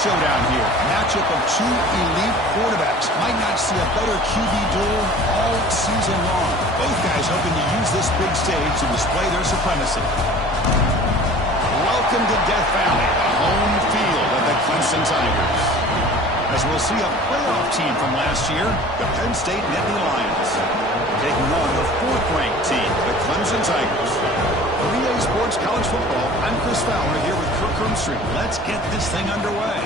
showdown here. A matchup of two elite quarterbacks. Might not see a better QB duel all season long. Both guys hoping to use this big stage to display their supremacy. Welcome to Death Valley, the home field of the Clemson Tigers. As we'll see a playoff team from last year, the Penn State Nittany Lions, taking on the fourth-ranked team, the Clemson Tigers. For EA Sports College Football, I'm Chris Fowler here with Kirk Hermstreet. Let's get this thing underway.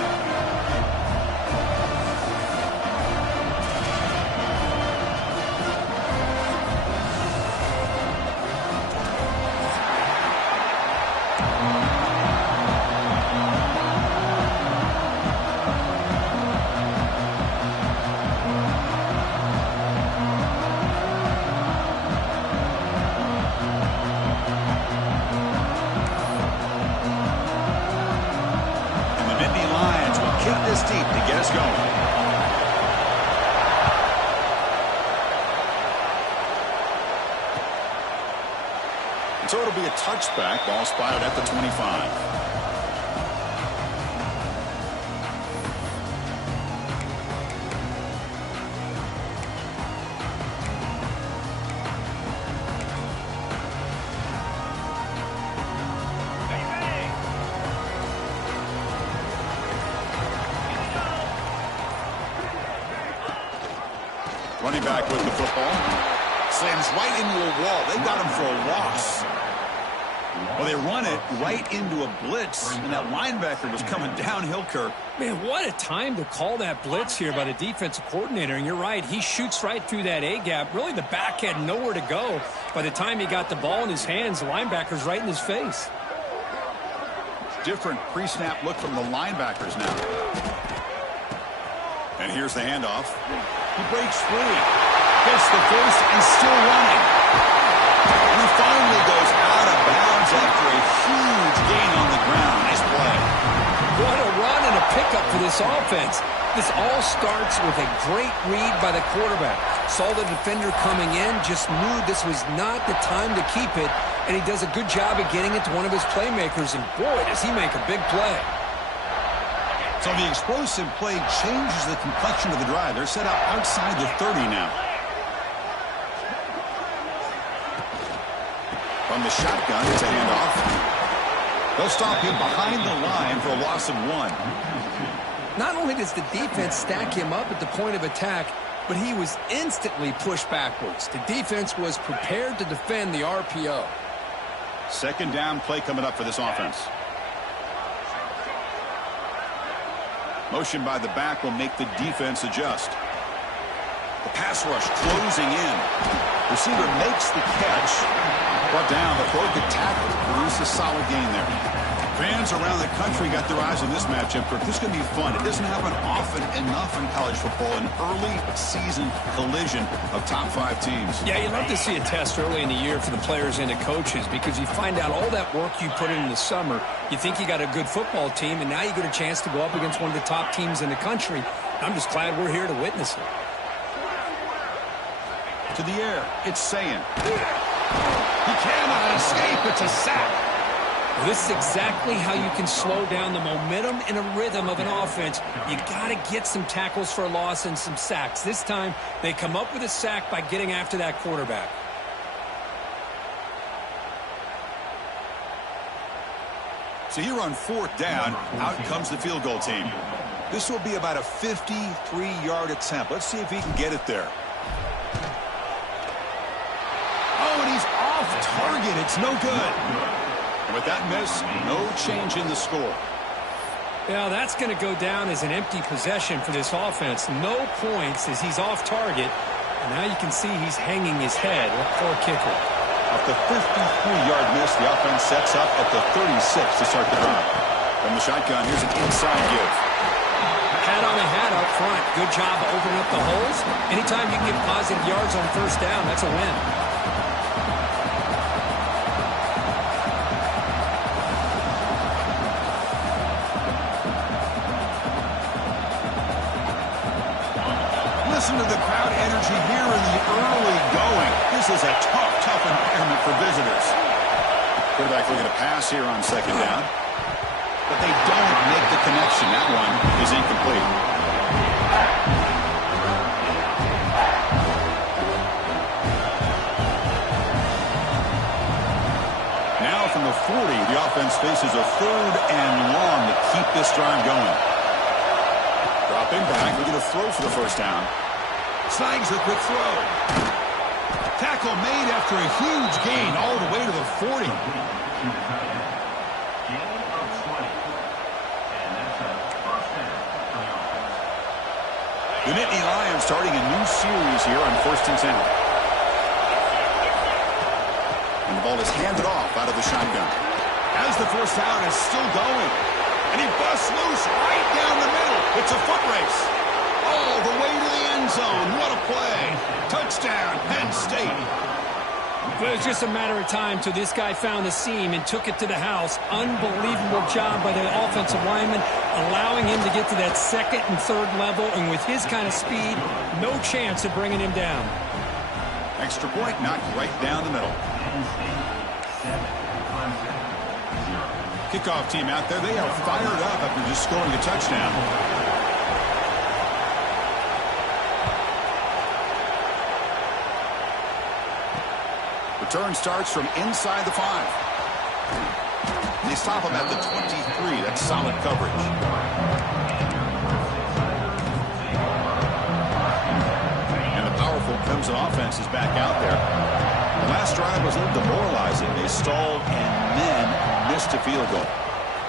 So it'll be a touchback. Ball spotted at the 25. Running back with the football. Slams right into a wall. They got him for a loss. Well, they run it right into a blitz, and that linebacker was coming downhill, Kirk. Man, what a time to call that blitz here by the defensive coordinator. And you're right, he shoots right through that A-gap. Really, the back had nowhere to go. By the time he got the ball in his hands, the linebacker's right in his face. Different pre-snap look from the linebackers now. And here's the handoff. He breaks free. Gets the first and still running. And he finally goes out of bounds after a huge gain on the ground. Nice play. What a run and a pickup for this offense. This all starts with a great read by the quarterback. Saw the defender coming in, just knew this was not the time to keep it, and he does a good job of getting it to one of his playmakers, and boy, does he make a big play. So the explosive play changes the complexion of the drive. They're set up outside the 30 now. From the shotgun, it's a handoff. They'll stop him behind the line for a loss of 1. Not only does the defense stack him up at the point of attack, but he was instantly pushed backwards. The defense was prepared to defend the RPO. Second down play coming up for this offense. Motion by the back will make the defense adjust. The pass rush closing in. Receiver makes the catch. Brought down before he could tackle. Produce a solid gain there. Fans around the country got their eyes on this matchup. This is going to be fun. It doesn't happen often enough in college football. An early season collision of top 5 teams. Yeah, you love to see a test early in the year for the players and the coaches because you find out all that work you put in the summer. You think you got a good football team, and now you get a chance to go up against one of the top teams in the country. I'm just glad we're here to witness it. To the air, it's saying. He cannot escape. It's a sack. Well, this is exactly how you can slow down the momentum and a rhythm of an offense. You got to get some tackles for a loss and some sacks. This time, they come up with a sack by getting after that quarterback. So here on 4th down, out comes the field goal team. This will be about a 53-yard attempt. Let's see if he can get it there. Oh, and he's off target. It's no good. And with that miss, no change in the score. Yeah, that's going to go down as an empty possession for this offense. No points as he's off target. And now you can see he's hanging his head for a kicker. Off the 53-yard miss, the offense sets up at the 36 to start the drive. From the shotgun, here's an inside give. Hat on a hat up front. Good job of opening up the holes. Anytime you can get positive yards on first down, that's a win. Listen to the crowd energy here in the early going. This is a tough environment for visitors. Quarterback looking to pass here on second down. but they don't make the connection. That one is incomplete. Now from the 40, the offense faces a 3rd and long to keep this drive going. Dropping back, looking to throw for the first down. Snags the quick throw. Tackle made after a huge gain all the way to the 40. The Nittany Lions starting a new series here on 1st and 10. And the ball is handed off out of the shotgun. As the first down is still going. And he busts loose right down the middle. It's a foot race. All the way to the end zone. What a play. Touchdown, Penn State. But it was just a matter of time till this guy found the seam and took it to the house. Unbelievable job by the offensive lineman, allowing him to get to that 2nd and 3rd level. And with his kind of speed, no chance of bringing him down. Extra point knocked right down the middle. Kickoff team out there, they are fired up after just scoring a touchdown. Return starts from inside the 5. They stop him at the 23. That's solid coverage. And the powerful Crimson offense is back out there. The last drive was a little demoralizing. They stalled and then missed a field goal.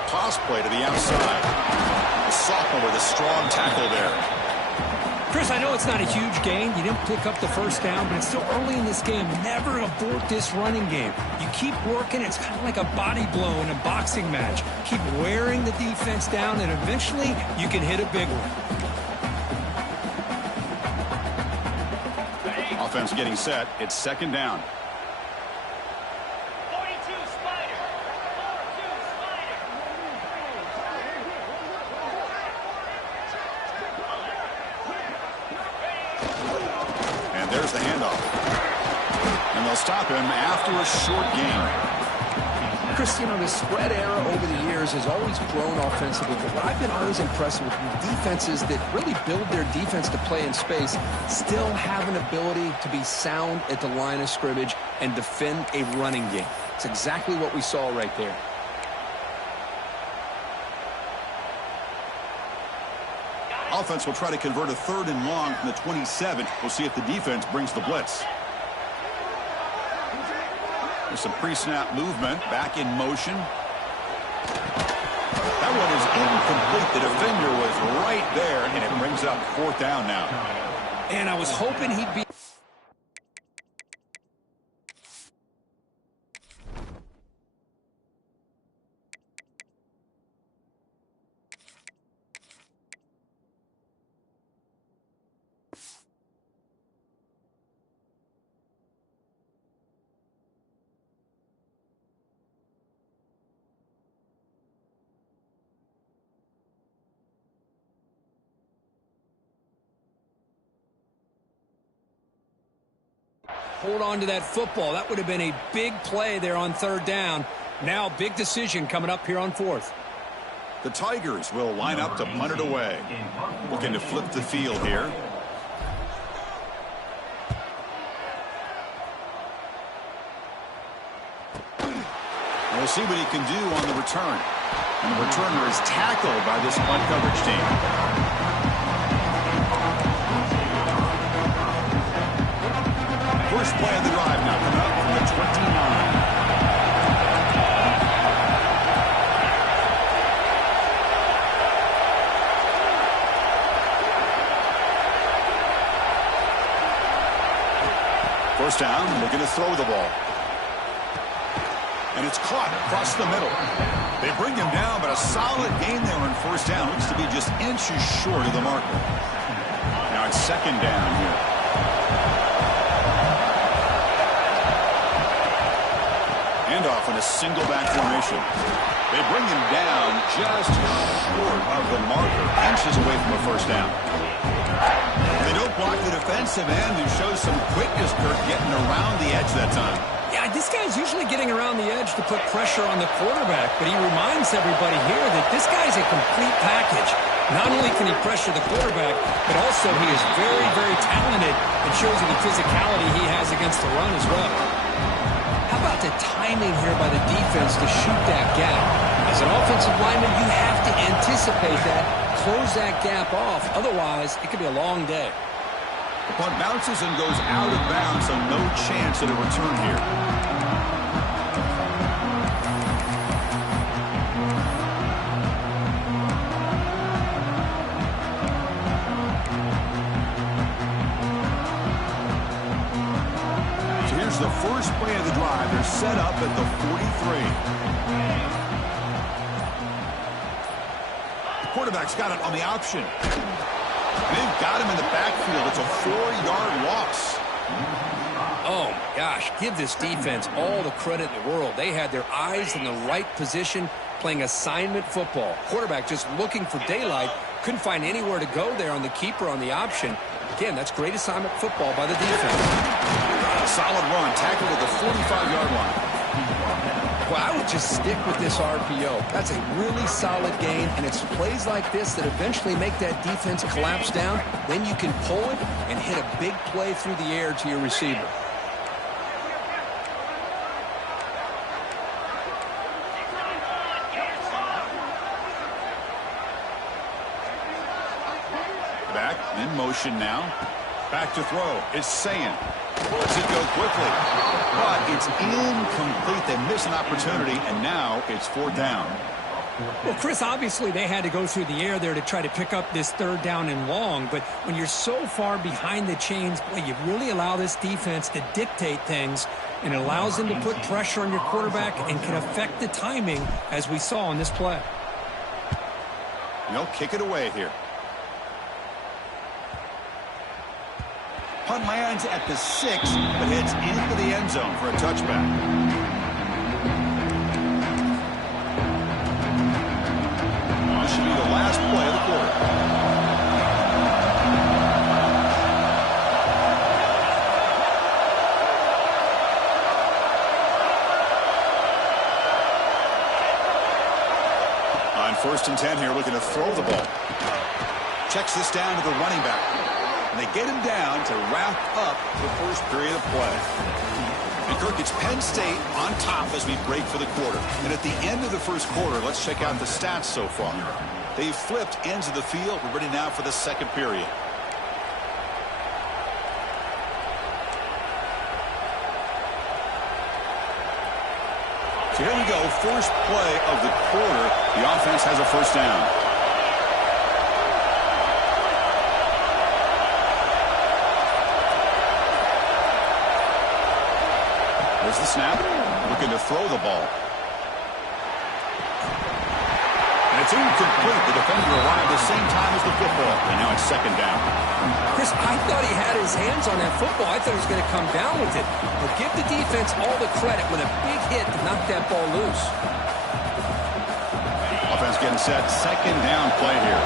Toss play to the outside. The sophomore with a strong tackle there. Chris, I know it's not a huge gain. You didn't pick up the first down, but it's still early in this game. Never abort this running game. You keep working. It's kind of like a body blow in a boxing match. Keep wearing the defense down, and eventually you can hit a big one. Offense getting set. It's 2nd down. There's the handoff. And they'll stop him after a short gain. Chris, you know, the spread era over the years has always grown offensively, but what I've been always impressed with defenses that really build their defense to play in space still have an ability to be sound at the line of scrimmage and defend a running game. It's exactly what we saw right there. Offense will try to convert a 3rd and long from the 27. We'll see if the defense brings the blitz. There's some pre-snap movement. Back in motion. That one is incomplete. The defender was right there, and it brings up 4th down now. And I was hoping he'd be... Hold on to that football. That would have been a big play there on 3rd down. Now, big decision coming up here on 4th. The Tigers will line up to punt it away. Looking to flip the field here. And we'll see what he can do on the return. And the returner is tackled by this punt coverage team. First play of the drive now coming up from the 29. First down, looking to throw the ball. And it's caught across the middle. They bring him down, but a solid gain there on 1st down. Looks to be just inches short of the marker. Now it's 2nd down here. Handoff in a single back formation. They bring him down just short of the marker, inches away from a 1st down. They don't block the defensive end and show some quickness, Kirk, getting around the edge that time. Yeah, I This guy's usually getting around the edge to put pressure on the quarterback, but he reminds everybody here that this guy's a complete package. Not only can he pressure the quarterback, but also he is very, very talented and shows you the physicality he has against the run as well. How about the timing here by the defense to shoot that gap? As an offensive lineman, you have to anticipate that, close that gap off. Otherwise, it could be a long day. The punt bounces and goes out of bounds, so no chance at a return here. So here's the first play of the drive. They're set up at the 43. The quarterback's got it on the option. They've got him in the backfield. It's a 4-yard loss. Oh, my gosh. Give this defense all the credit in the world. They had their eyes in the right position, playing assignment football. Quarterback just looking for daylight. Couldn't find anywhere to go there on the keeper on the option. Again, that's great assignment football by the defense. Solid run. Tackled at the 45-yard line. Well, I would just stick with this RPO. That's a really solid game, and it's plays like this that eventually make that defense collapse down. Then you can pull it and hit a big play through the air to your receiver. Back in motion now. Back to throw. It's Ncaa. Lets it go quickly. But it's incomplete. They miss an opportunity, and now it's 4th down. Well, Chris, obviously they had to go through the air there to try to pick up this 3rd down and long. But when you're so far behind the chains, boy, you really allow this defense to dictate things. And it allows them to put pressure on your quarterback and can affect the timing, as we saw on this play. They'll kick it away here. Punt lands at the 6, but heads into the end zone for a touchback. This should be the last play of the quarter. On 1st and 10 here, looking to throw the ball. Checks this down to the running back. And they get him down to wrap up the first period of play. And Kirk, it's Penn State on top as we break for the quarter. And at the end of the first quarter, let's check out the stats so far. They've flipped ends of the field. We're ready now for the second period. So here we go. First play of the quarter. The offense has a 1st down. There's the snap. Looking to throw the ball. And it's incomplete. The defender arrived the same time as the football. And now it's 2nd down. Chris, I thought he had his hands on that football. I thought he was going to come down with it. But give the defense all the credit with a big hit to knock that ball loose. Offense getting set. 2nd down play here.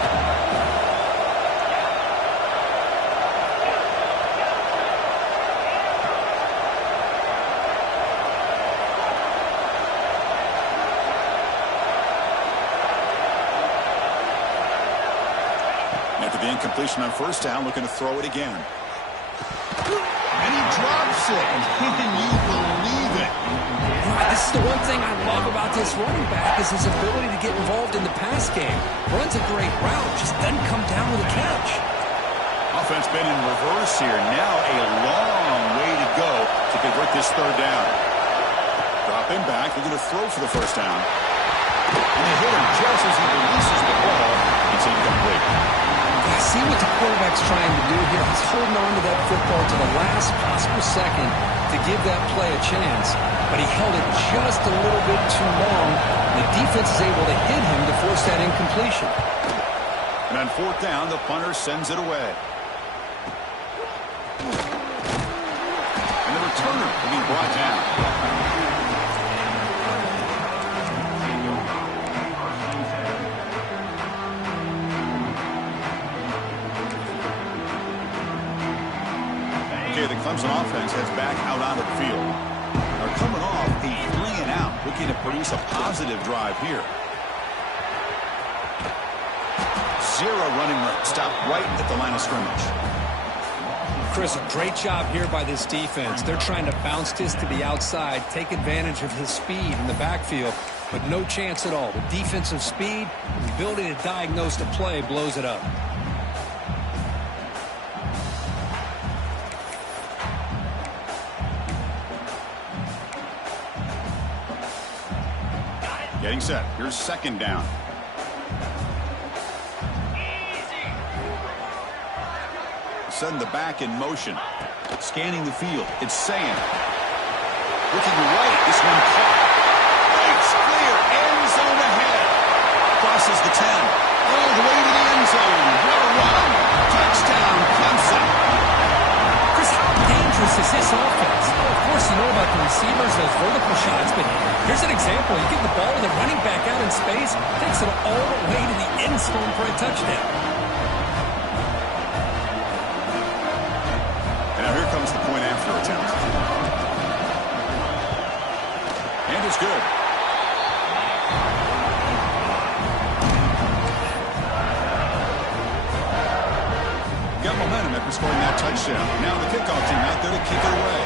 The incompletion on 1st down, looking to throw it again. And he drops it. Can you believe it? This is the one thing I love about this running back is his ability to get involved in the pass game. Runs a great route, just doesn't come down with a catch. Offense been in reverse here. Now a long way to go to convert this 3rd down. Dropping back, looking to throw for the 1st down. And they hit him just as he releases the ball. It's incomplete. See what the quarterback's trying to do here. He's holding on to that football to the last possible second to give that play a chance. But he held it just a little bit too long. The defense is able to hit him to force that incompletion. And on 4th down, the punter sends it away. And the returner will be brought down. The Clemson offense heads back out onto the field. Our They're coming off a 3-and-out, looking to produce a positive drive here. 0 running room. Stop right at the line of scrimmage. Chris, a great job here by this defense. They're trying to bounce this to the outside, take advantage of his speed in the backfield, but no chance at all. The defensive speed, the ability to diagnose the play blows it up. Getting set. Here's 2nd down. Send the back in motion. Scanning the field. It's saying. Looking right. This one caught. It's clear. End zone ahead. Crosses the 10. All the way to the end zone. What a run. Touchdown, Clemson. Chris, how dangerous is this offense? Well, of course, you know about the receivers, those vertical shots, but here's an example. You get the ball to the running back out in space, takes it all the way to the end zone for a touchdown. Now here comes the point after attempt. And it's good. Got momentum after scoring that touchdown. Now the kickoff team out there to kick it away.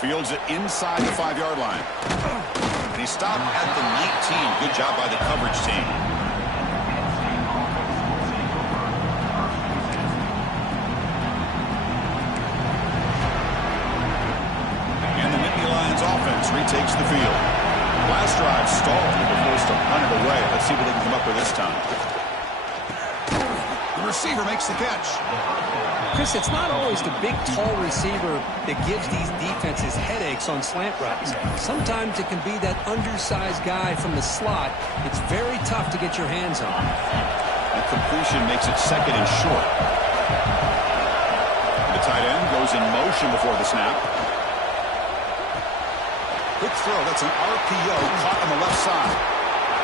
Fields it inside the 5-yard line. And he stopped at the 19. Good job by the coverage team. And the Nittany Lions offense retakes the field. Last drive stalled. They were forced to punt it away. Let's see what they can come up with this time. The receiver makes the catch. Chris, it's not always the big, tall receiver that gives these defenses headaches on slant routes. Sometimes it can be that undersized guy from the slot. It's very tough to get your hands on. That completion makes it 2nd and short. The tight end goes in motion before the snap. Quick throw. That's an RPO caught on the left side.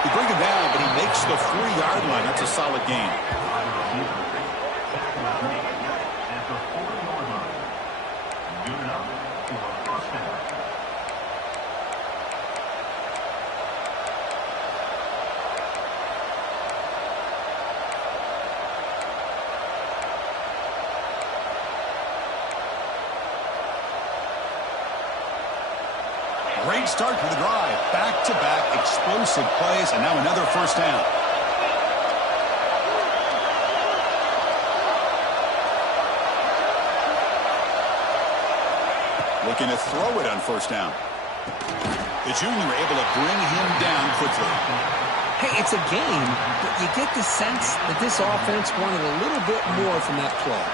He brings him down, but he makes the 3-yard line. That's a solid gain. Great start to the drive. Back-to-back explosive plays, and now another 1st down. Looking to throw it on 1st down. The junior able to bring him down quickly. Hey, it's a game, but you get the sense that this offense wanted a little bit more from that play.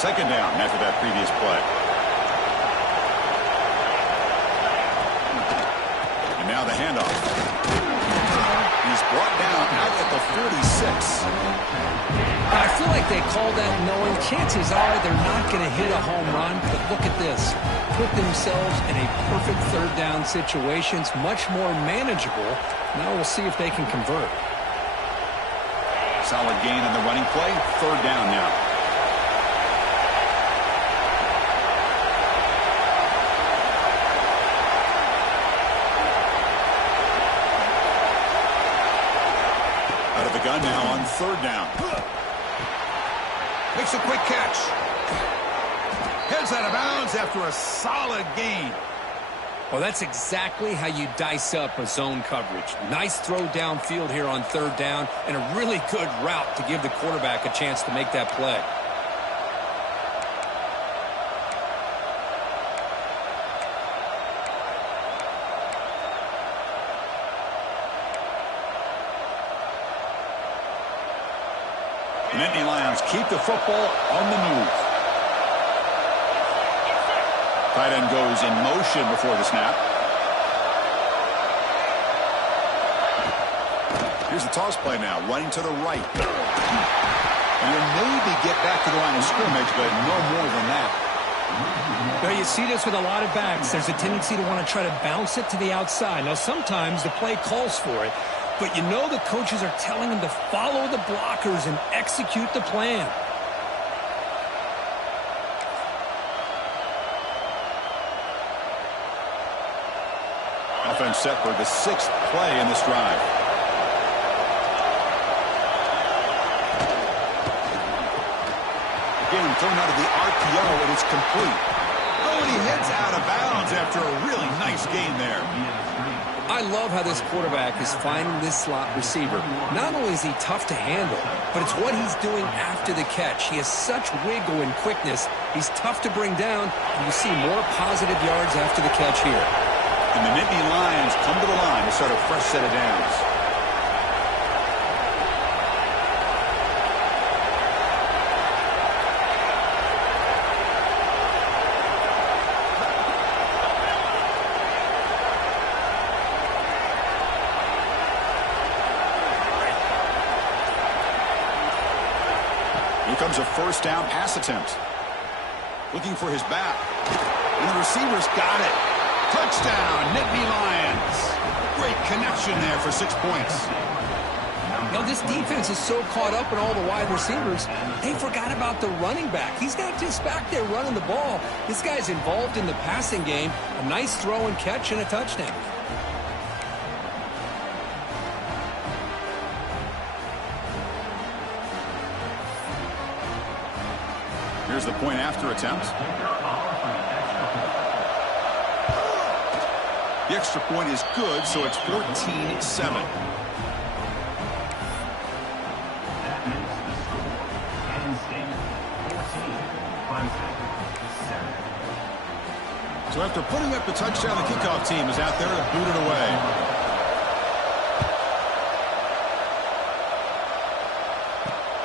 2nd down after that previous play. And now the handoff. He's brought down out at the 46. I feel like they call that knowing chances are they're not going to hit a home run, but look at this. Put themselves in a perfect 3rd down situation. It's much more manageable. Now we'll see if they can convert. Solid gain on the running play. 3rd down now. Gun now on 3rd down. Makes a quick catch. Heads out of bounds after a solid gain. Well, that's exactly how you dice up a zone coverage. Nice throw downfield here on 3rd down, and a really good route to give the quarterback a chance to make that play. The Nittany Lions keep the football on the move. Tight end goes in motion before the snap. Here's the toss play now, running to the right. And he'll maybe get back to the line of scrimmage, but no more than that. Well, you see this with a lot of backs. There's a tendency to want to try to bounce it to the outside. Now, sometimes the play calls for it, but you know the coaches are telling them to follow the blockers and execute the plan. Offense set for the 6th play in this drive. Again, thrown out of the RPO, and it's complete. Oh, and he heads out of bounds after a really nice gain there. I love how this quarterback is finding this slot receiver. Not only is he tough to handle, but it's what he's doing after the catch. He has such wiggle and quickness. He's tough to bring down, and you see more positive yards after the catch here. And the Nittany Lions come to the line to start a fresh set of downs. Here comes a first down pass attempt. Looking for his back. And the receiver's got it. Touchdown, Nittany Lions. Great connection there for 6 points. Now, this defense is so caught up in all the wide receivers, they forgot about the running back. He's not just back there running the ball. This guy's involved in the passing game. A nice throw and catch and a touchdown. Here's the point after attempt. The extra point is good, so it's 14-7. So after putting up the touchdown, the kickoff team is out there to boot it away.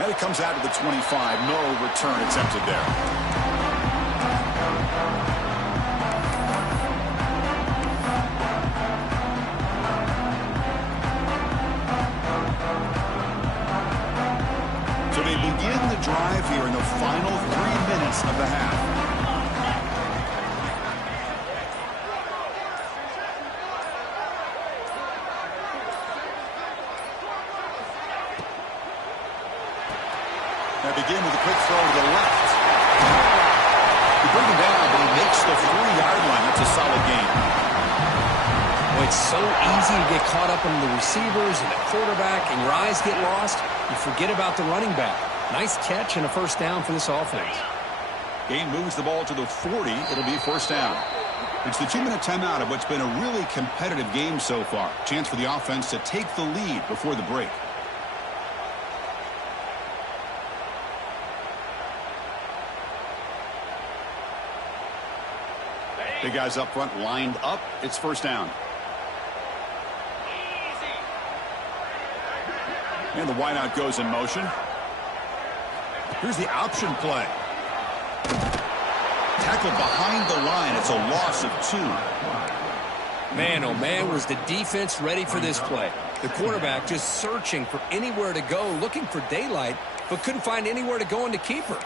And it comes out to the 25. No return attempted there. Begin the drive here in the final 3 minutes of the half. They begin with a quick throw to the left. They bring him down, but he makes the 3-yard line. That's a solid gain. Well, it's so easy to get caught up in the receivers and the quarterback, and your eyes get lost. You forget about the running back. Nice catch and a first down for this offense. Gain moves the ball to the 40. It'll be first down. It's the 2-minute timeout of what's been a really competitive game so far. Chance for the offense to take the lead before the break. Big guys up front lined up. It's first down. And the wideout goes in motion. Here's the option play. Tackled behind the line. It's a loss of 2. Man, oh man, was the defense ready for this play. The quarterback just searching for anywhere to go, looking for daylight, but couldn't find anywhere to go in the keeper.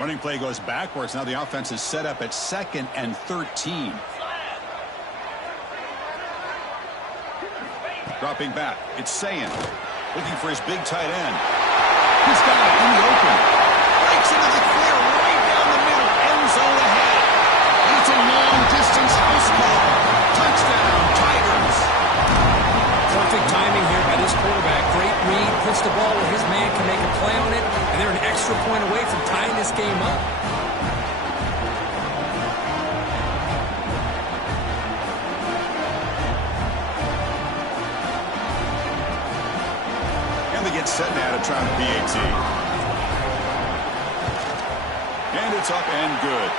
Running play goes backwards. Now the offense is set up at 2nd and 13. Dropping back. It's Ncaa. Looking for his big tight end. He's got it in the open. Breaks into the clear right down the middle. End zone ahead. And it's a long-distance house call. Touchdown, Tigers. Perfect timing here by this quarterback. Great read. Puts the ball where his man can make a play on it. And they're an extra point away from tying this game up. And they get set now to try the PAT. And it's up and good.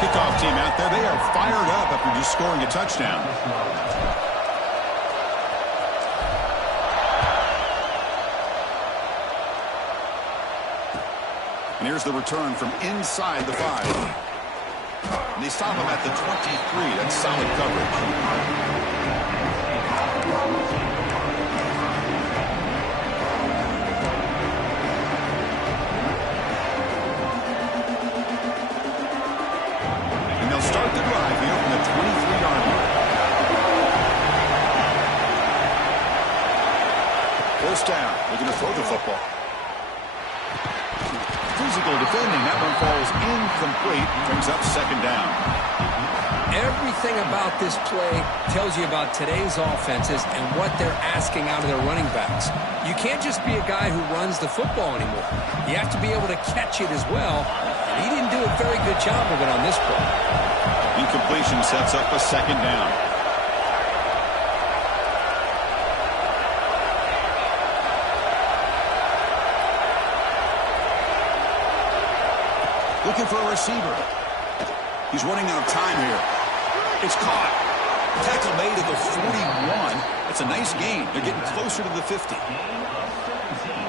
Kickoff team out there, they are fired up after just scoring a touchdown. And here's the return from inside the 5. And they stop him at the 23. That's solid coverage. Start the drive here from the 23-yard line. First down. They're going to throw the football. Physical defending. That one falls incomplete. Brings up second down. Everything about this play tells you about today's offenses and what they're asking out of their running backs. You can't just be a guy who runs the football anymore. You have to be able to catch it as well. And he didn't do a very good job of it on this play. Incompletion sets up a second down. Looking for a receiver. He's running out of time here. It's caught. Tackle made at the 41. That's a nice gain. They're getting closer to the 50.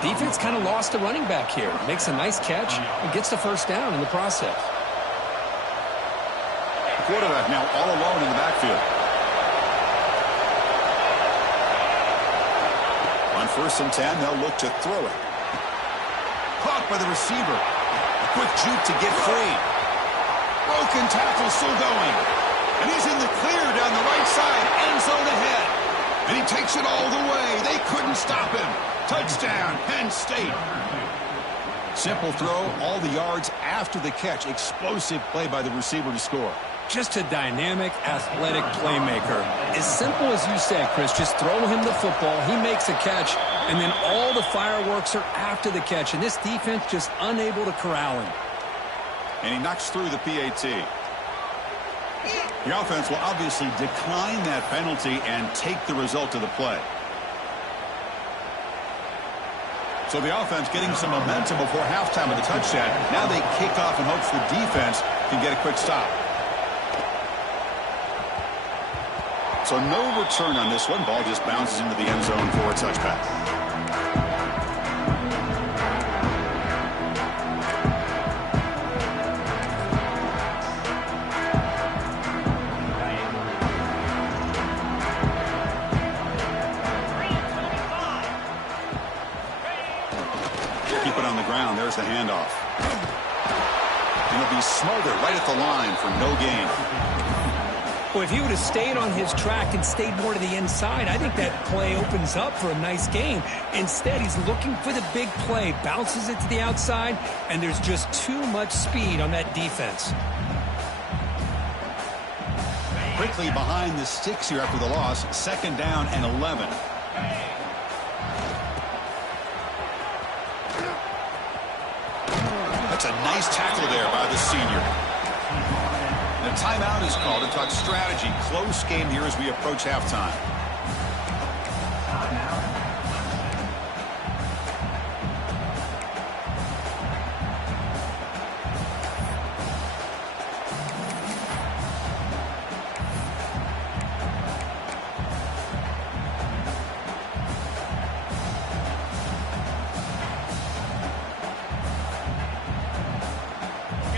Defense kind of lost the running back here. Makes a nice catch and gets the first down in the process. Quarterback now all alone in the backfield. On 1st and 10, they'll look to throw it. Caught by the receiver. A quick juke to get free. Broken tackle still going. And he's in the clear down the right side. End zone ahead. And he takes it all the way. They couldn't stop him. Touchdown, Penn State. Simple throw, all the yards after the catch. Explosive play by the receiver to score. Just a dynamic, athletic playmaker. As simple as you said, Chris, just throw him the football, he makes a catch, and then all the fireworks are after the catch, and this defense just unable to corral him. And he knocks through the PAT. The offense will obviously decline that penalty and take the result of the play. So the offense getting some momentum before halftime of the touchdown. Now they kick off in hopes the defense can get a quick stop. So no return on this one. Ball just bounces into the end zone for a touchback. Keep it on the ground. There's the handoff. And it'll be Smother right at the line for no gain. Well, if he would have stayed on his track and stayed more to the inside, I think that play opens up for a nice gain. Instead, he's looking for the big play, bounces it to the outside, and there's just too much speed on that defense. Quickly behind the sticks here after the loss. 2nd down and 11. That's a nice tackle there by the senior. The timeout is called to talk strategy. Close game here as we approach halftime.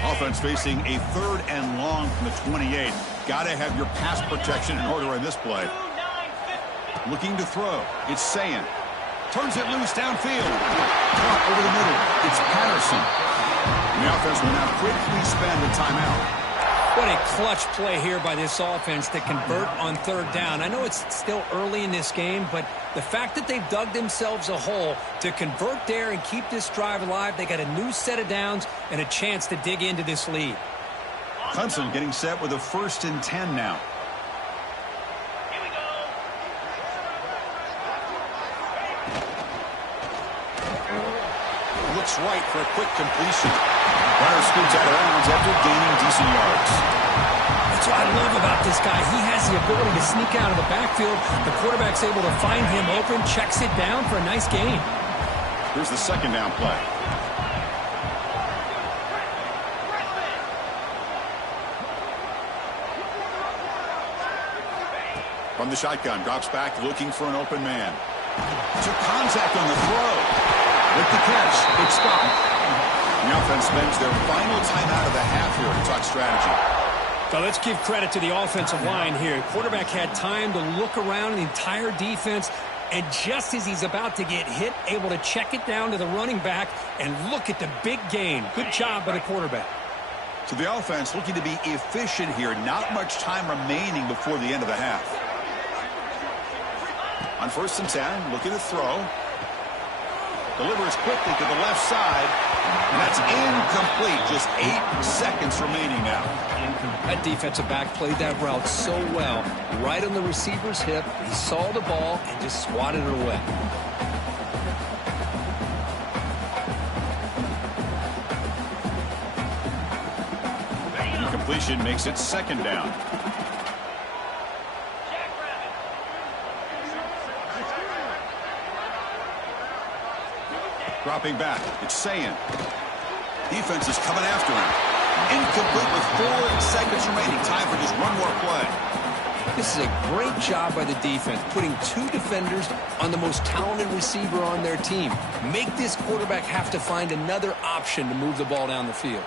Offense facing a 3rd and long from the 28. Got to have your pass protection in order in this play. Looking to throw. It's Ncaa. Turns it loose downfield. Caught over the middle. It's Patterson. And the offense will now quickly spend a timeout. What a clutch play here by this offense to convert on 3rd down. I know it's still early in this game, but the fact that they've dug themselves a hole to convert there and keep this drive alive, they got a new set of downs and a chance to dig into this lead. Clemson getting set with a 1st and 10 now. Looks right for a quick completion. Runner scoots out of bounds after gaining decent yards. That's what I love about this guy. He has the ability to sneak out of the backfield. The quarterback's able to find him open, checks it down for a nice gain. Here's the 2nd down play. From the shotgun, drops back looking for an open man. Took contact on the throw. With the catch, it's Scott. The offense spends their final timeout of the half here to talk strategy. So let's give credit to the offensive line here. Quarterback had time to look around the entire defense, and just as he's about to get hit, able to check it down to the running back, and look at the big gain. Good job by the quarterback. So the offense looking to be efficient here. Not much time remaining before the end of the half. On 1st and 10, looking to throw. Delivers quickly to the left side, and that's incomplete. Just 8 seconds remaining now. That defensive back played that route so well. Right on the receiver's hip, he saw the ball and just swatted it away. Completion makes it 2nd down. Dropping back, it's Ncaa. Defense is coming after him. Incomplete with 4 seconds remaining. Time for just one more play. This is a great job by the defense, putting 2 defenders on the most talented receiver on their team. Make this quarterback have to find another option to move the ball down the field.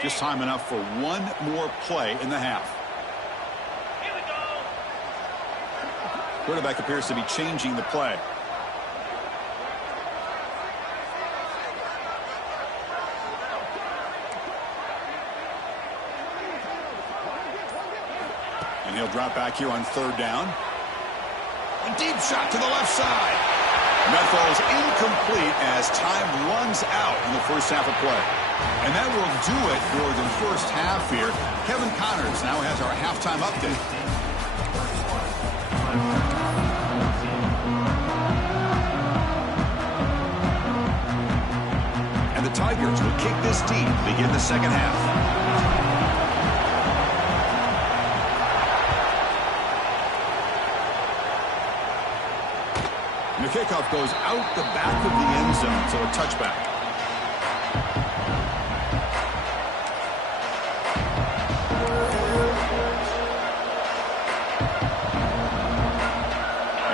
Just time enough for one more play in the half. Quarterback appears to be changing the play. And he'll drop back here on 3rd down. A deep shot to the left side. And that falls incomplete as time runs out in the first half of play. And that will do it for the first half here. Kevin Connors now has our halftime update. And the Tigers will kick this deep to begin the second half. And the kickoff goes out the back of the end zone, so a touchback.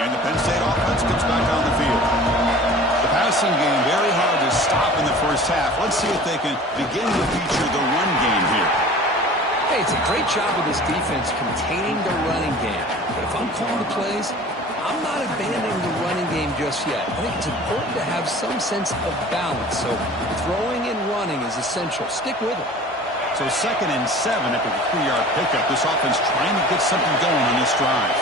And the Penn State offense comes back on the field. The passing game very hard to stop in the first half. Let's see if they can begin to feature the run game here. Hey, it's a great job of this defense containing the running game. But if I'm calling the plays, I'm not abandoning the running game just yet. I think it's important to have some sense of balance. So throwing and running is essential. Stick with it. So 2nd and 7 after the 3-yard pickup. This offense trying to get something going on this drive.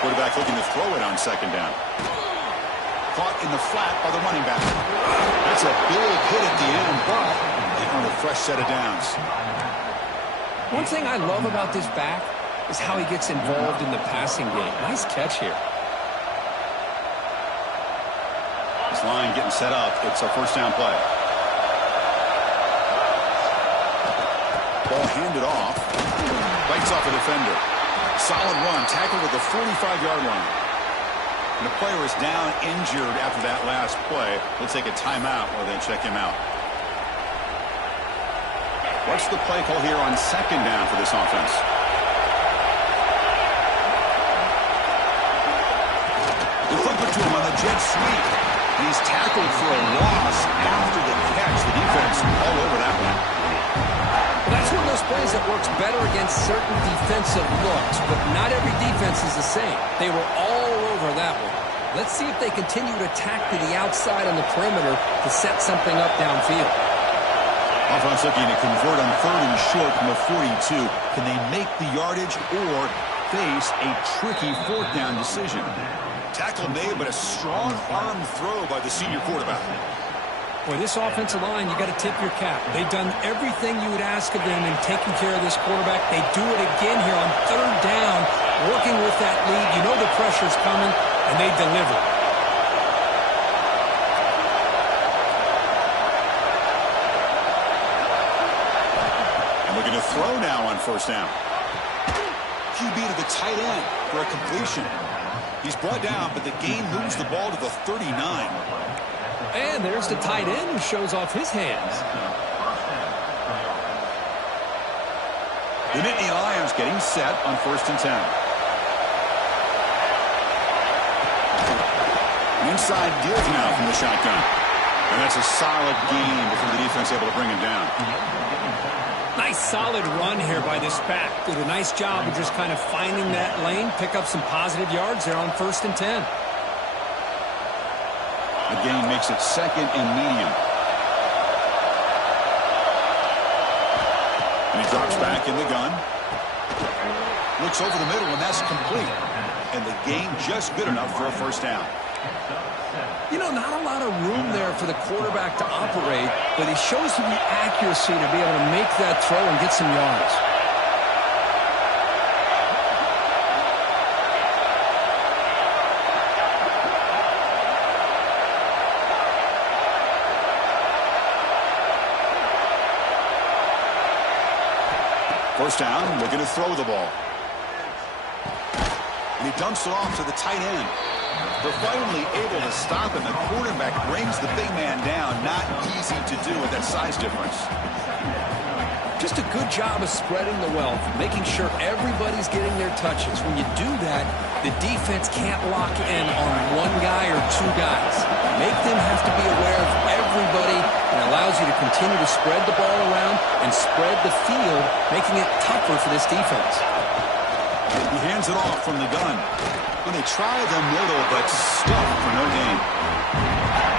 Quarterback looking to throw it on 2nd down. Caught in the flat by the running back. That's a big hit at the end, but they earn a fresh set of downs. One thing I love about this back is how he gets involved in the passing game. Nice catch here. This line getting set up. It's a 1st down play. Ball handed off. Bites off a defender. Solid run. Tackled at the 45-yard line. And the player is down injured after that last play. They'll take a timeout while they check him out. What's the play call here on 2nd down for this offense? They flip it to him on the jet sweep. And he's tackled for a loss after the catch. The defense all over that one. Well, that's one of those plays that works better against certain defensive looks, but not every defense is the same. They were all over that one. Let's see if they continue to attack to the outside on the perimeter to set something up downfield. Offense looking to convert on 3rd and short from the 42. Can they make the yardage or face a tricky 4th down decision? Tackle made, but a strong arm throw by the senior quarterback. Boy, this offensive line, you got to tip your cap. They've done everything you would ask of them in taking care of this quarterback. They do it again here on 3rd down, working with that lead. You know the pressure's coming, and they deliver. And looking to throw now on 1st down. QB to the tight end for a completion. He's brought down, but the gain moves the ball to the 39. And there's the tight end who shows off his hands. The Nittany Lions getting set on 1st and 10. Inside give now from the shotgun. And that's a solid gain before the defense able to bring him down. Nice solid run here by this back. Did a nice job of just kind of finding that lane, pick up some positive yards there on 1st and 10. The gain makes it 2nd and medium. And he drops back in the gun. Looks over the middle, and that's complete. And the gain just good enough for a 1st down. You know, not a lot of room there for the quarterback to operate, but he shows the accuracy to be able to make that throw and get some yards. First down, looking to throw the ball. And he dumps it off to the tight end. They're finally able to stop him. The quarterback brings the big man down. Not easy to do with that size difference. Just a good job of spreading the wealth, making sure everybody's getting their touches. When you do that, the defense can't lock in on one guy or two guys. Make them have to be aware of everybody, and allows you to continue to spread the ball around and spread the field, making it tougher for this defense. He hands it off from the gun. When they try the middle, but stuffed for no gain.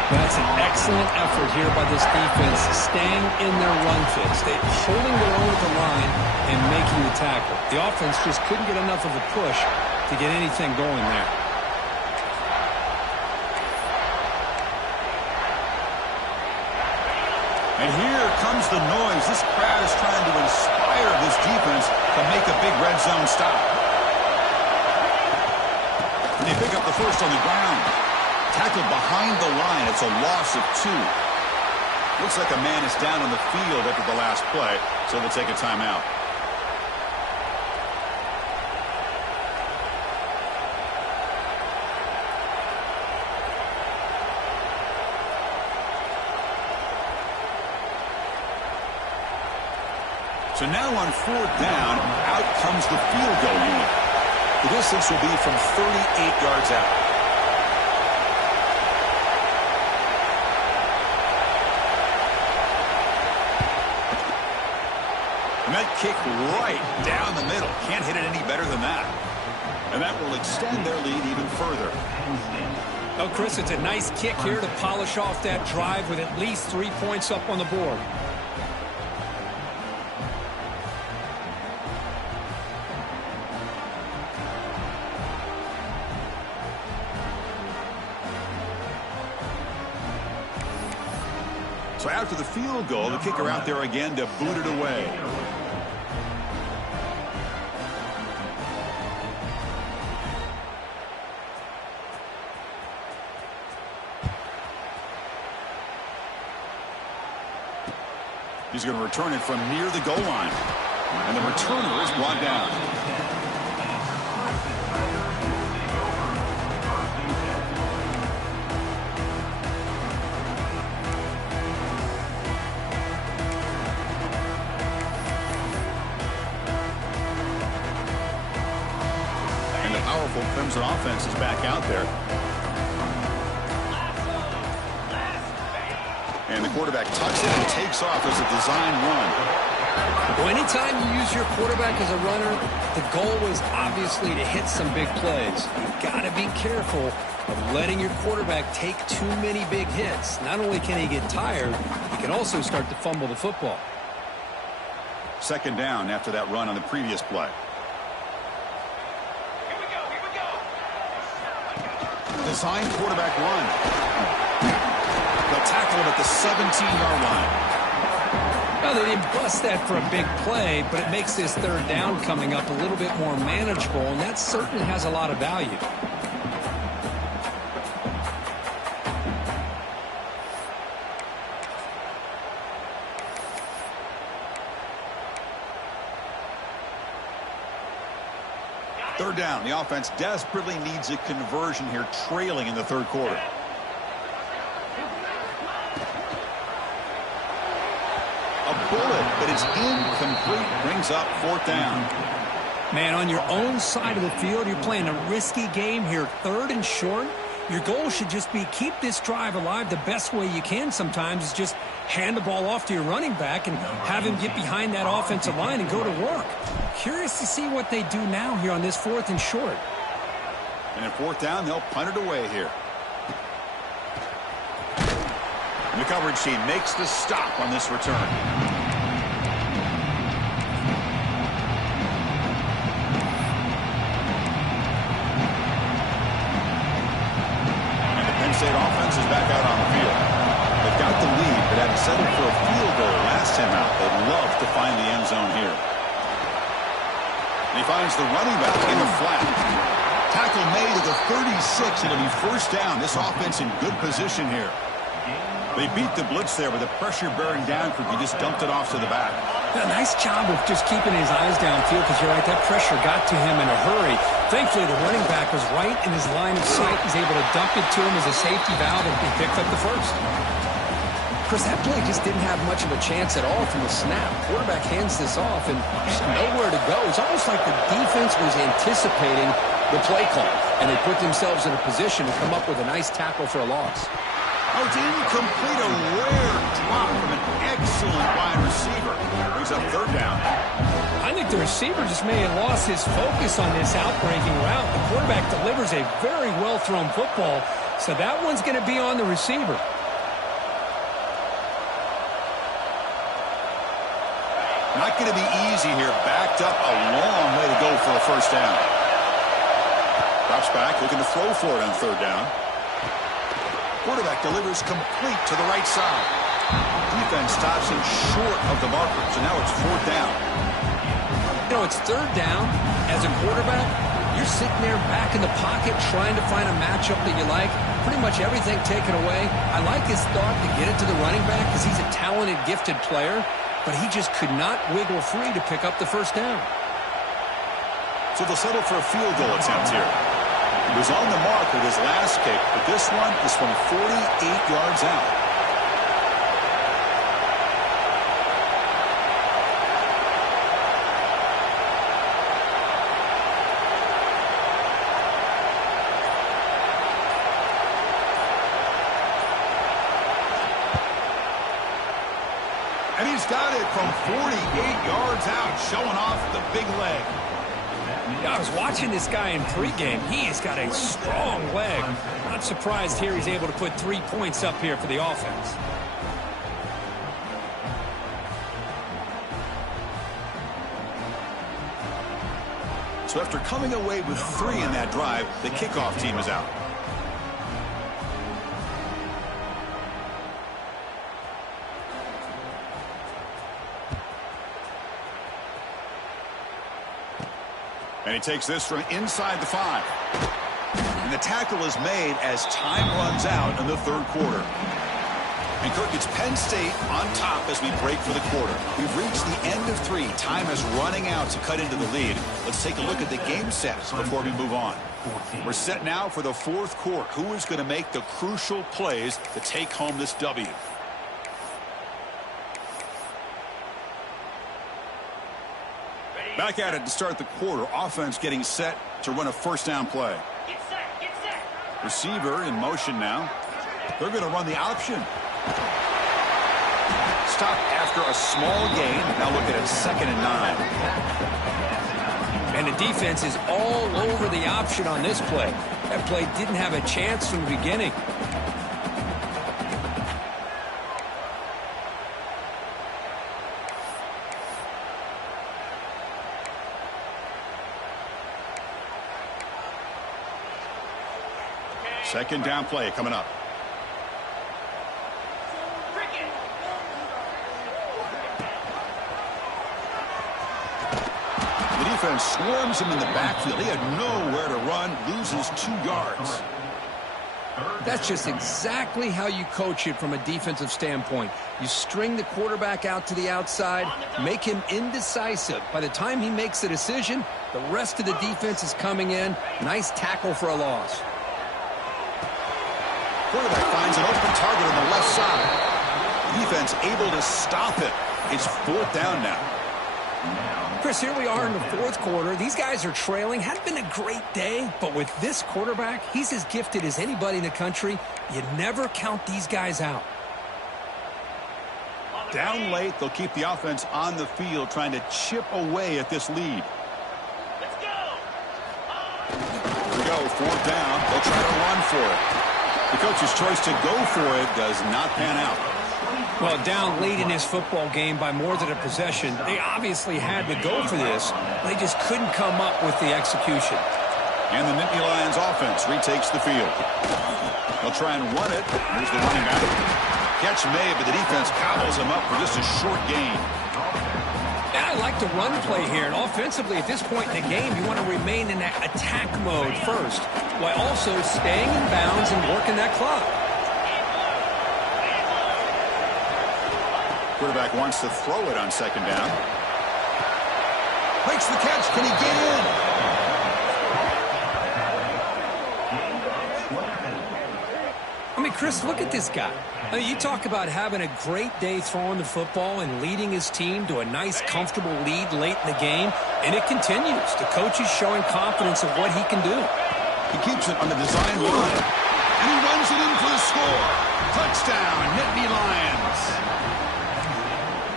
That's an excellent effort here by this defense, staying in their run fits. They're holding their own at the line and making the tackle. The offense just couldn't get enough of a push to get anything going there. And here comes the noise. This crowd is trying to inspire this defense to make a big red zone stop. And they pick up the 1st on the ground. Tackled behind the line. It's a loss of 2. Looks like a man is down on the field after the last play, so they'll take a timeout. So now on 4th down, out comes the field goal unit. The distance will be from 38 yards out. And that kick right down the middle. Can't hit it any better than that. And that will extend their lead even further. Oh, Chris, it's a nice kick here to polish off that drive with at least 3 points up on the board. So after the field goal, the kicker out there again to boot it away. He's going to return it from near the goal line. And the returner is brought down. Powerful Crimson offense is back out there. And the quarterback tucks it and takes off as a design run. Well, anytime you use your quarterback as a runner, the goal is obviously to hit some big plays. You've got to be careful of letting your quarterback take too many big hits. Not only can he get tired, he can also start to fumble the football. 2nd down after that run on the previous play. Design quarterback run. They'll tackle him at the 17-yard line. Well, they didn't bust that for a big play, but it makes this 3rd down coming up a little bit more manageable, and that certainly has a lot of value. Third down. The offense desperately needs a conversion here, trailing in the 3rd quarter. A bullet but it's incomplete. Brings up 4th down. Man, on your own side of the field, you're playing a risky game here, 3rd and short. Your goal should just be keep this drive alive the best way you can sometimes is just hand the ball off to your running back and have him get behind that offensive line and go to work. Curious to see what they do now here on this 4th and short. And at 4th down, they'll punt it away here. And the coverage team makes the stop on this return. State offense is back out on the field. They've got the lead, but had settled for a field goal last time out. They'd love to find the end zone here. And he finds the running back in the flat. Tackle made at the 36. It'll be 1st down. This offense in good position here. They beat the blitz there with the pressure bearing down for him. He just dumped it off to the back. Yeah, nice job of just keeping his eyes downfield because you're right, that pressure got to him in a hurry. Thankfully, the running back was right in his line of sight. He's able to dump it to him as a safety valve, and he picked up the 1st. Chris, that play just didn't have much of a chance at all from the snap. Quarterback hands this off, and just nowhere to go. It's almost like the defense was anticipating the play call, and they put themselves in a position to come up with a nice tackle for a loss. Oh, it's incomplete. A rare drop from an excellent wide receiver. Brings up 3rd down. I think the receiver just may have lost his focus on this outbreaking route. The quarterback delivers a very well-thrown football, so that one's going to be on the receiver. Not going to be easy here. Backed up a long way to go for a 1st down. Drops back, looking to throw for it on 3rd down. Quarterback delivers complete to the right side. Defense stops him short of the marker, so now it's 4th down. You know, it's 3rd down. As a quarterback, you're sitting there back in the pocket trying to find a matchup that you like. Pretty much everything taken away. I like his thought to get it to the running back because he's a talented, gifted player, but he just could not wiggle free to pick up the 1st down. So they'll settle for a field goal attempt here. He was on the mark with his last kick, but this one is from 48 yards out. And he's got it from 48 yards out, showing off the big leg. Yeah, I was watching this guy in pregame. He has got a strong leg. Not surprised here he's able to put 3 points up here for the offense. So after coming away with 3 in that drive, the kickoff team is out. And he takes this from inside the 5. And the tackle is made as time runs out in the 3rd quarter. And Kirk, it's Penn State on top as we break for the quarter. We've reached the end of 3. Time is running out to cut into the lead. Let's take a look at the game sets before we move on. We're set now for the 4th quarter. Who is going to make the crucial plays to take home this W? Back at it to start the quarter. Offense getting set to run a 1st down play. Get set. Receiver in motion now. They're going to run the option. Stop after a small gain. Now looking at 2nd and 9. And the defense is all over the option on this play. That play didn't have a chance from the beginning. Second down play coming up. The defense swarms him in the backfield. He had nowhere to run, loses 2 yards. That's just exactly how you coach it from a defensive standpoint. You string the quarterback out to the outside, make him indecisive. By the time he makes the decision, the rest of the defense is coming in. Nice tackle for a loss. Quarterback finds an open target on the left side. Defense able to stop it. It's 4th down now. Chris, here we are in the 4th quarter. These guys are trailing. Hadn't been a great day, but with this quarterback, he's as gifted as anybody in the country. You never count these guys out. Down late, they'll keep the offense on the field trying to chip away at this lead. Let's go. Here we go, 4th down. They'll try to run for it. The coach's choice to go for it does not pan out. Well, down late in this football game by more than a possession, they obviously had to go for this. They just couldn't come up with the execution. And the Nittany Lions offense retakes the field. They'll try and run it. Here's the running back. Catch made, but the defense gobbles him up for just a short gain. And I like the run play here. And offensively, at this point in the game, you want to remain in that attack mode first, while also staying in bounds and working that clock. Quarterback wants to throw it on 2nd down. Makes the catch. Can he get in? I mean, Chris, look at this guy. I mean, you talk about having a great day throwing the football and leading his team to a nice, comfortable lead late in the game, and it continues. The coach is showing confidence of what he can do. He keeps it on the design run, and he runs it in for the score. Touchdown, Nittany Lions.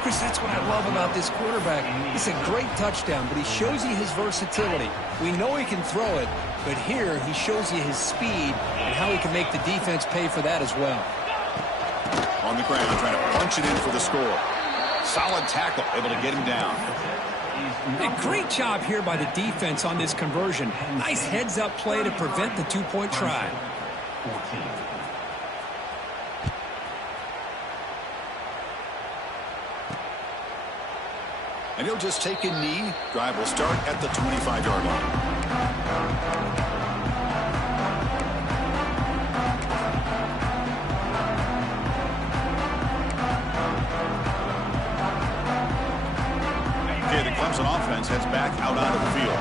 Chris, that's what I love about this quarterback. It's a great touchdown, but he shows you his versatility. We know he can throw it, but here he shows you his speed and how he can make the defense pay for that as well. On the ground, trying to punch it in for the score. Solid tackle, able to get him down. A great job here by the defense on this conversion. Nice heads-up play to prevent the 2-point try. And he'll just take a knee. Drive will start at the 25-yard line. Okay, the Clemson offense heads back out onto the field.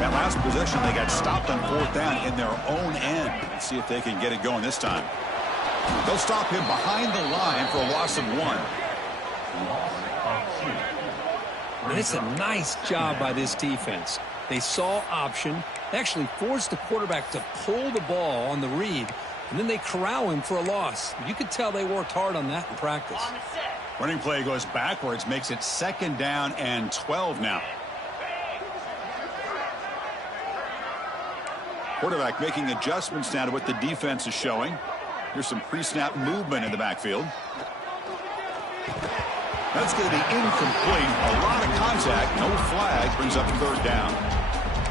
That last possession, they got stopped on 4th down in their own end. Let's see if they can get it going this time. They'll stop him behind the line for a loss of 1. And it's a nice job by this defense. They saw option. They actually forced the quarterback to pull the ball on the read, and then they corral him for a loss. You could tell they worked hard on that in practice. Running play goes backwards, makes it 2nd down and 12 now. Quarterback making adjustments now to what the defense is showing. Here's some pre-snap movement in the backfield. That's going to be incomplete. A lot of contact. No flag. Brings up 3rd down.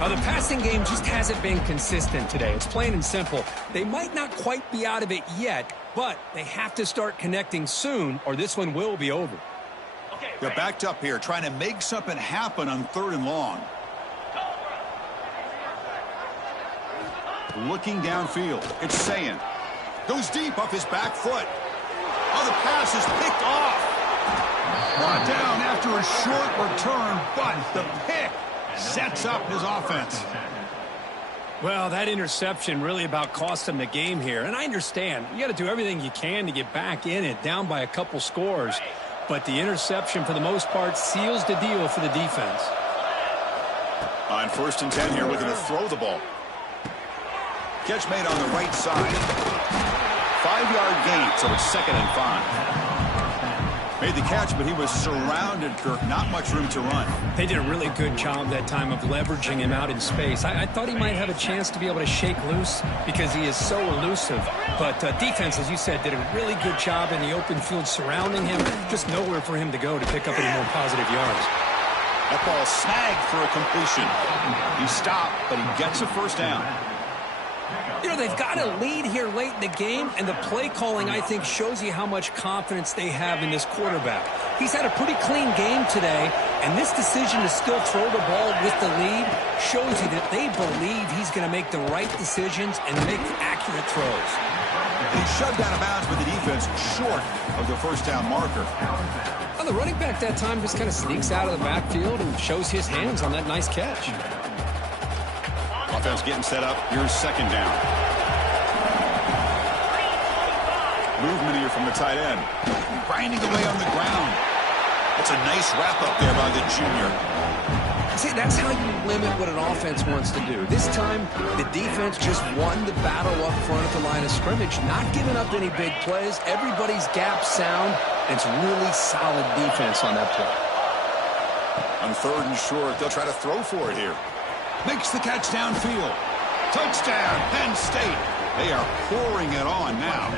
The passing game just hasn't been consistent today. It's plain and simple. They might not quite be out of it yet, but they have to start connecting soon or this one will be over. They're backed up here, trying to make something happen on 3rd and long. Looking downfield. It's Ncaa. Goes deep off his back foot. Oh, the pass is picked off. Brought down after a short return, but the pick sets up his offense. Well, that interception really about cost them the game here. And I understand. You got to do everything you can to get back in it, down by a couple scores. But the interception, for the most part, seals the deal for the defense. On 1st and 10 here, looking to throw the ball. Catch made on the right side. 5-yard gain, so it's 2nd and 5. Made the catch, but he was surrounded, Kirk. Not much room to run. They did a really good job that time of leveraging him out in space. I thought he might have a chance to be able to shake loose because he is so elusive. But defense, as you said, did a really good job in the open field surrounding him. Just nowhere for him to go to pick up any more positive yards. That ball snagged for a completion. He stopped, but he gets a 1st down. You know, they've got a lead here late in the game, and the play calling, I think, shows you how much confidence they have in this quarterback. He's had a pretty clean game today, and this decision to still throw the ball with the lead shows you that they believe he's going to make the right decisions and make accurate throws. He shoved out of bounds with the defense short of the 1st down marker. Well, the running back that time just kind of sneaks out of the backfield and shows his hands on that nice catch. Offense getting set up. Here's 2nd down. Movement here from the tight end. Grinding away on the ground. It's a nice wrap-up there by the junior. See, that's how you limit what an offense wants to do. This time, the defense just won the battle up front at the line of scrimmage, not giving up any big plays. Everybody's gap sound, and it's really solid defense on that play. On 3rd and short, they'll try to throw for it here. Makes the catch downfield. Touchdown, Penn State. They are pouring it on now.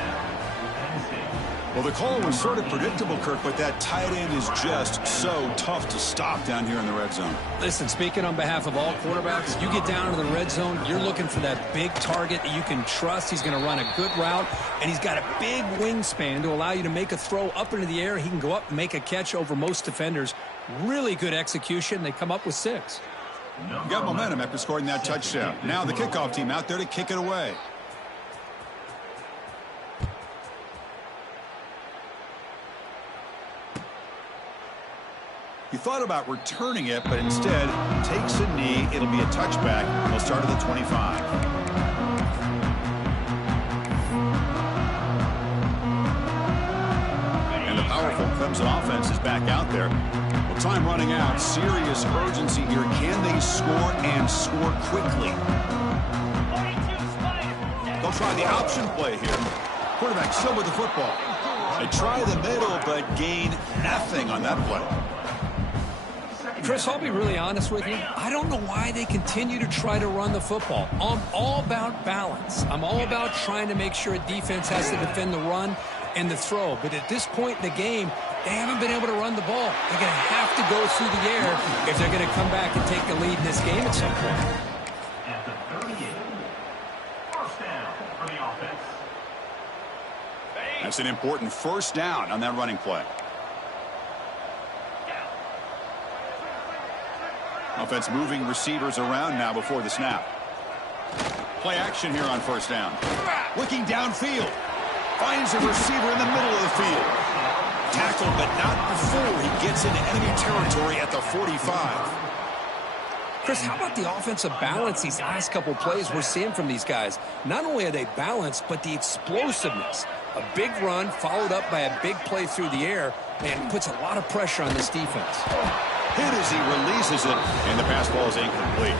Well, the call was sort of predictable, Kirk, but that tight end is just so tough to stop down here in the red zone. Listen, speaking on behalf of all quarterbacks, you get down to the red zone, you're looking for that big target that you can trust. He's going to run a good route, and he's got a big wingspan to allow you to make a throw up into the air. He can go up and make a catch over most defenders. Really good execution. They come up with 6. Got momentum after scoring that touchdown. Now the kickoff team out there to kick it away. He thought about returning it, but instead takes a knee. It'll be a touchback. He'll start at the 25. And the powerful Clemson offense is back out there. Well, time running out. Serious urgency here. Can they score and score quickly? They'll try the option play here. Quarterback still with the football. They try the middle, but gain nothing on that play. Chris, I'll be really honest with you. I don't know why they continue to try to run the football. I'm all about balance. I'm all about trying to make sure a defense has to defend the run and the throw. But at this point in the game, they haven't been able to run the ball. They're going to have to go through the air if they're going to come back and take the lead in this game at some point. At the 38, first down for the offense. That's an important first down on that running play. Offense moving receivers around now before the snap. Play action here on first down. Looking downfield. Finds a receiver in the middle of the field. Tackled, but not before he gets into enemy territory at the 45. Chris, how about the offensive balance these last couple plays we're seeing from these guys? Not only are they balanced, but the explosiveness. A big run followed up by a big play through the air and puts a lot of pressure on this defense. Hit as he releases it, and the pass ball is incomplete.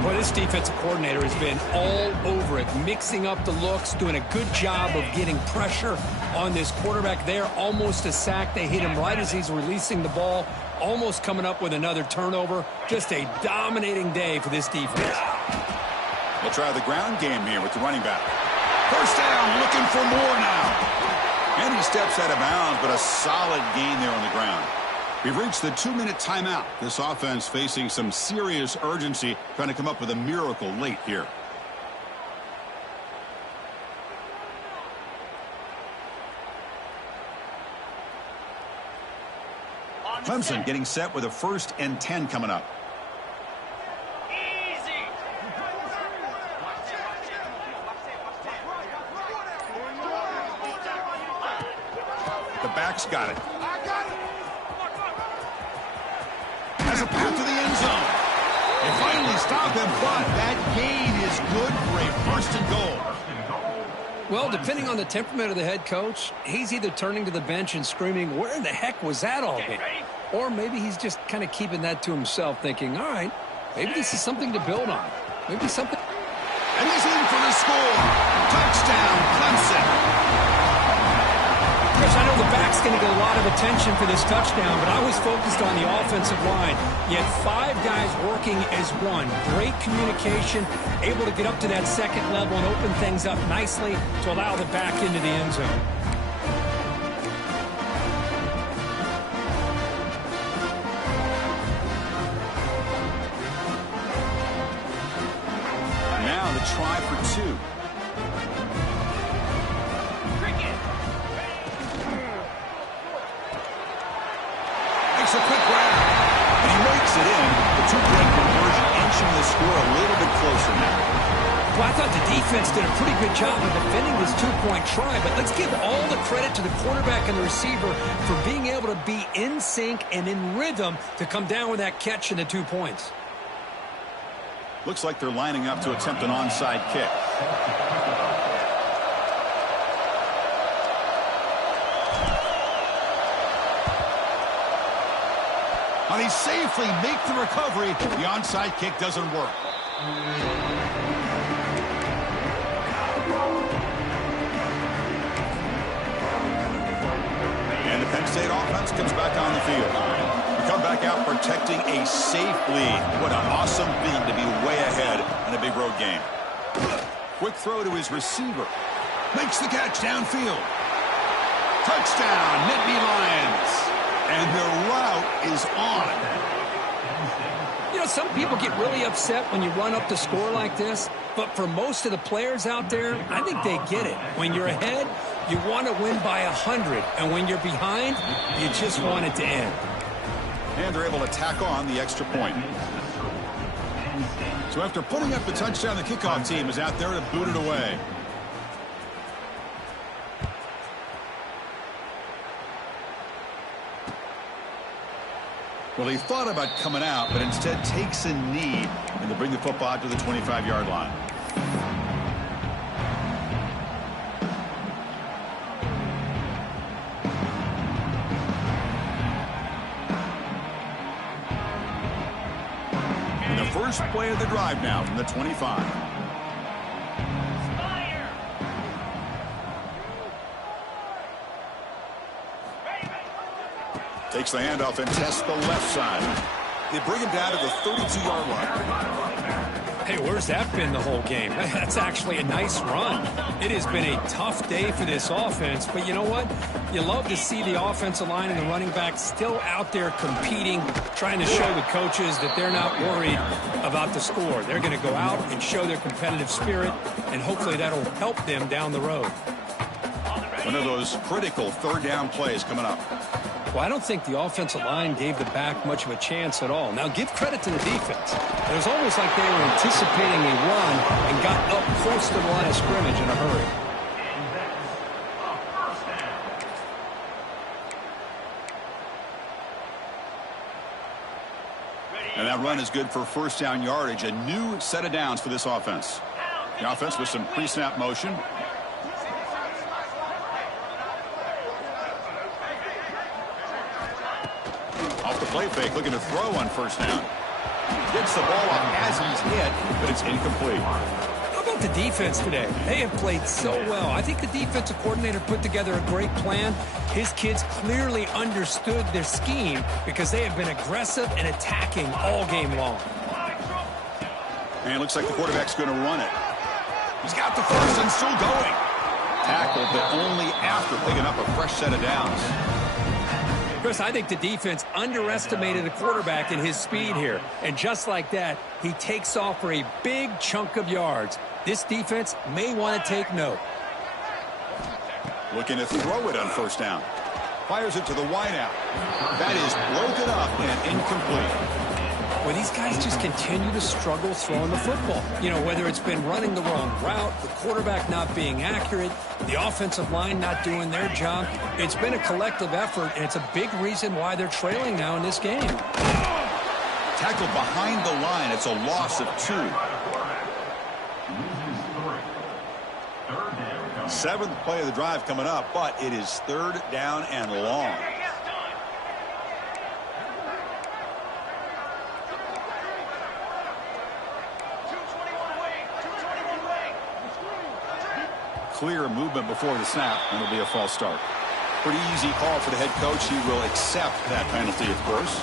Boy, this defensive coordinator has been all over it, mixing up the looks, doing a good job of getting pressure on this quarterback there. Almost a sack. They hit him right as he's releasing the ball, almost coming up with another turnover. Just a dominating day for this defense. They'll try the ground game here with the running back. First down, looking for more now. And he steps out of bounds, but a solid gain there on the ground. We've reached the 2-minute timeout. This offense facing some serious urgency, trying to come up with a miracle late here. Clemson getting set with a 1st and 10 coming up. The back's got it. Has a path to the end zone. They finally stop him, but that gain is good for a 1st and goal. Well, depending on the temperament of the head coach, he's either turning to the bench and screaming, where in the heck was that all game? Or maybe he's just kind of keeping that to himself, thinking, all right, maybe this is something to build on. Maybe something. And he's in for the score. Touchdown, Clemson. Chris, I know the back's going to get a lot of attention for this touchdown, but I was focused on the offensive line. You had 5 guys working as one. Great communication, able to get up to that 2nd level and open things up nicely to allow the back into the end zone. Now the try for 2. A quick grab, and he makes it in. The 2-point conversion inching the score a little bit closer now. Well, I thought the defense did a pretty good job of defending this 2-point try, but let's give all the credit to the quarterback and the receiver for being able to be in sync and in rhythm to come down with that catch and the 2 points. Looks like they're lining up to attempt an onside kick. But he safely makes the recovery. The onside kick doesn't work. And the Penn State offense comes back on the field. We come back out protecting a safe lead. What an awesome feeling to be way ahead in a big road game. Quick throw to his receiver. Makes the catch downfield. Touchdown, Nittany Lions. And their route is on. You know, some people get really upset when you run up the score like this, but for most of the players out there, I think they get it. When you're ahead, you want to win by 100, and when you're behind, you just want it to end. And they're able to tack on the extra point. So after putting up the touchdown, the kickoff team is out there to boot it away. Well, he thought about coming out, but instead takes a knee, and they bring the football out to the 25-yard line. And the first play of the drive now from the 25. Takes the handoff and tests the left side. They bring him down to the 32-yard line. Hey, where's that been the whole game? That's actually a nice run. It has been a tough day for this offense, but you know what? You love to see the offensive line and the running back still out there competing, trying to show the coaches that they're not worried about the score. They're going to go out and show their competitive spirit, and hopefully that'll help them down the road. One of those critical third down plays coming up. Well, I don't think the offensive line gave the back much of a chance at all. Now, give credit to the defense. It was almost like they were anticipating a run and got up close to the line of scrimmage in a hurry. And that run is good for first down yardage. A new set of downs for this offense. The offense with some pre-snap motion. Off the play fake, looking to throw on first down. Gets the ball up as he's hit, but it's incomplete. How about the defense today? They have played so well. I think the defensive coordinator put together a great plan. His kids clearly understood their scheme because they have been aggressive and attacking all game long. And it looks like the quarterback's going to run it. He's got the first and still going. Tackled, but only after picking up a fresh set of downs. Chris, I think the defense underestimated the quarterback in his speed here. And just like that, he takes off for a big chunk of yards. This defense may want to take note. Looking to throw it on first down. Fires it to the wideout. That is broken up and incomplete. Well, these guys just continue to struggle throwing the football. You know, whether it's been running the wrong route, the quarterback not being accurate, the offensive line not doing their job. It's been a collective effort, and it's a big reason why they're trailing now in this game. Tackled behind the line. It's a loss of 2. 7th play of the drive coming up, but it is third down and long. Clear movement before the snap, and it'll be a false start. Pretty easy call for the head coach. He will accept that penalty, of course.